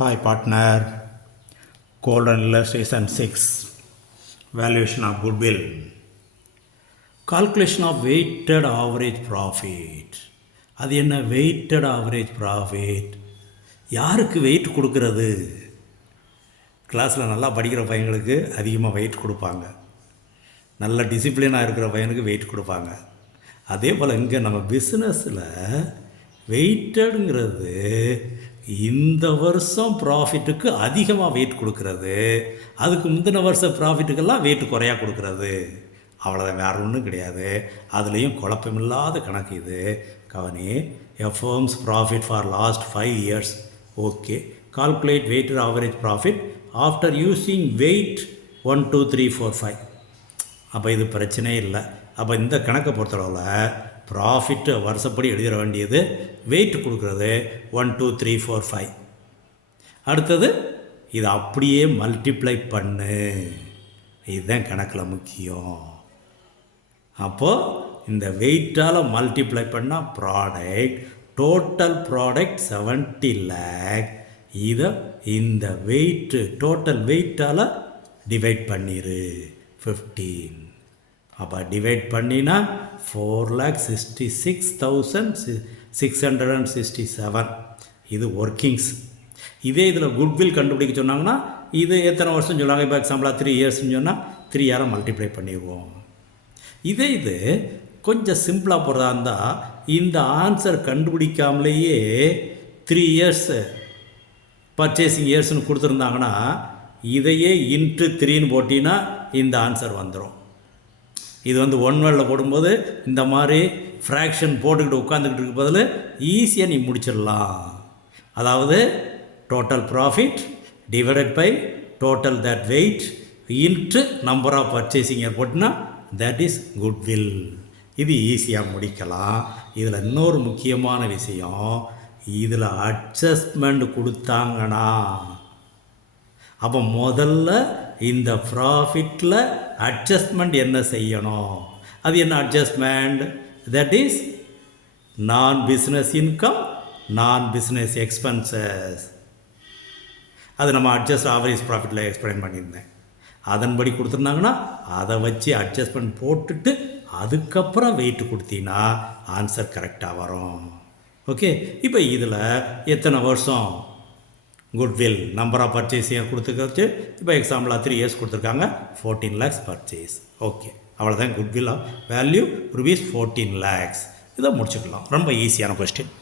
Hi partner, Golden Illustration 6, Valuation of Goodwill. Calculation of weighted average profit. அது என்ன weighted average profit? யாருக்கு wait கொடுக்கறது? கிளாஸில் நல்லா படிக்கிற பையங்களுக்கு அதிகமாக வெயிட் கொடுப்பாங்க, நல்ல டிசிப்ளினாக இருக்கிற பையனுக்கு வெயிட் கொடுப்பாங்க. அதே போல் இங்கே நம்ம பிஸ்னஸில் வெயிட்டடுங்கிறது இந்த வருஷம் ப்ராஃபிட்டுக்கு அதிகமாக வெயிட் கொடுக்கறது, அதுக்கு முந்தின வருஷம் ப்ராஃபிட்டுக்கெல்லாம் வெயிட் குறையாக கொடுக்கறது. அவ்வளோதான், வேறு ஒன்றும் கிடையாது. அதுலேயும் குழப்பமில்லாத கணக்கு இது. கவனி, a firm's profit for last 5 years. Okay, calculate weighted average profit after using weight 1 2 3 4 5. அப்போ இது பிரச்சனையே இல்லை. அப்போ இந்த கணக்கை பொறுத்தளவில் ப்ராஃபிட்டு வருஷப்படி எழுதிட வேண்டியது, வெயிட் கொடுக்குறது 1 2 3 4 5. அடுத்தது இதை அப்படியே மல்டிப்ளை பண்ணு, இதுதான் கணக்கில் முக்கியம். அப்போது இந்த வெயிட்டால் மல்டிப்ளை பண்ணால் ப்ராடக்ட், டோட்டல் ப்ராடக்ட் 70 lakh. இதை இந்த வெயிட்டு டோட்டல் வெயிட்டால் டிவைட் பண்ணிடு 15. அப்போ டிவைட் பண்ணினா 4,66,667. இது ஒர்க்கிங்ஸ். இதே இதில் குட்வில் கண்டுபிடிக்க சொன்னாங்கன்னா இது எத்தனை வருஷம் சொன்னாங்க? இப்போ எக்ஸாம்பிளாக 3 yearsன்னு சொன்னால் 3 year மல்டிப்ளை பண்ணிடுவோம். இதே இது கொஞ்சம் சிம்பிளாக போகிறதா இருந்தால் இந்த ஆன்சர் கண்டுபிடிக்காமலேயே 3 years பர்ச்சேசிங் இயர்ஸ்னு கொடுத்துருந்தாங்கன்னா இதையே இன்ட்டு 3ன்னு போட்டிங்கன்னா இந்த ஆன்சர் வந்துடும். இது 1 வேர்டில் போடும்போது இந்த மாதிரி ஃப்ராக்ஷன் போட்டுக்கிட்டு உட்காந்துக்கிட்டு இருக்க பதில் ஈஸியாக நீ முடிச்சிடலாம். அதாவது total profit divided by total that weight into number of purchasing year போட்டினா தட் இஸ் குட்வில். இது ஈஸியாக முடிக்கலாம். இதில் இன்னொரு முக்கியமான விஷயம், இதில் அட்ஜஸ்ட்மெண்ட் கொடுத்தாங்கன்னா அப்போ முதல்ல இந்த ப்ராஃபிட்டில் அட்ஜஸ்ட்மெண்ட் என்ன செய்யணும்? அது என்ன அட்ஜஸ்ட்மெண்ட்? தட் இஸ் நான் பிஸ்னஸ் இன்கம், நான் பிஸ்னஸ் எக்ஸ்பென்சஸ். அது நம்ம அட்ஜஸ்ட் ஆவரேஜ் ப்ராஃபிட்டில் எக்ஸ்பிளைன் பண்ணியிருந்தேன். அதன்படி கொடுத்துருந்தாங்கன்னா அதை வச்சு அட்ஜஸ்ட்மெண்ட் போட்டுட்டு அதுக்கப்புறம் வெயிட் கொடுத்தீங்கன்னா ஆன்சர் கரெக்டாக வரும். ஓகே, இப்போ இதில் எத்தனை வருஷம் குட்வில் நம்பர் ஆஃப் பர்ச்சேஸையும் கொடுத்துக்கச்சு. இப்போ எக்ஸாம்பிளாக 3 years கொடுத்துருக்காங்க, 14 lakhs பர்ச்சேஸ். ஓகே, அவ்வளோதான் குட்வில் வேல்யூ rupees 14 lakhs. இதை முடிச்சுக்கலாம். ரொம்ப ஈஸியான கொஸ்டின்.